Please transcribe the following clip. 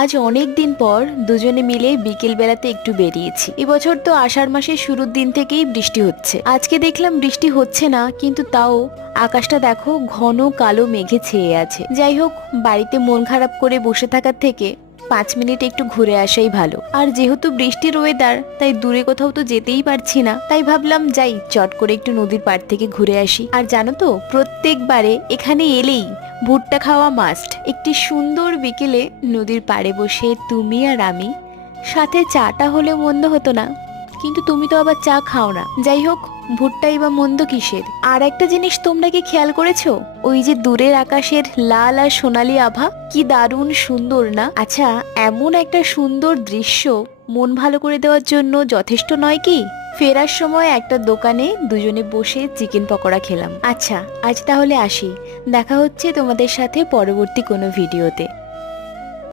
আজ অনেক দিন পর দুজনে মিলে বিকেল বেলাতে একটু বেরিয়েছি। এবছর তো আষাঢ় মাসের শুরুর দিন থেকেই বৃষ্টি হচ্ছে। আজকে দেখলাম বৃষ্টি হচ্ছে না, কিন্তু তাও আকাশটা দেখো ঘন কালো মেঘে ছেয়ে আছে। যাই হোক, বাড়িতে মন খারাপ করে বসে থাকার থেকে 5 মিনিট একটু ঘুরে আসাই ভালো। আর যেহেতু বৃষ্টির ওয়েদার, তাই দূরে কোথাও তো যেতেই পারছি না, তাই ভাবলাম যাই চট করে একটু নদীর পাড় থেকে ঘুরে আসি। আর জানো তো, প্রত্যেকবারে এখানে এলেই ভুট্টা খাওয়া মাস্ট। একটি সুন্দর বিকেলে নদীর পাড়ে বসে তুমি আর আমি, সাথে চাটা হলে মন্দ হতো না, কিন্তু তুমি তো আবার চা খাও না। যাই হোক, ভুট্টাই বা মন্দ কিসের। আর একটা জিনিস তোমরা কি খেয়াল করেছো, ওই যে দূরের আকাশের লাল আর সোনালী আভা, কি দারুণ সুন্দর না? আচ্ছা, এমন একটা সুন্দর দৃশ্য মন ভালো করে দেওয়ার জন্য যথেষ্ট নয় কি? ফেরার সময় একটা দোকানে দুজনে বসে চিকেন পকোড়া খেলাম। আচ্ছা, আজ তাহলে আসি। দেখা হচ্ছে তোমাদের সাথে পরবর্তী কোনো ভিডিওতে।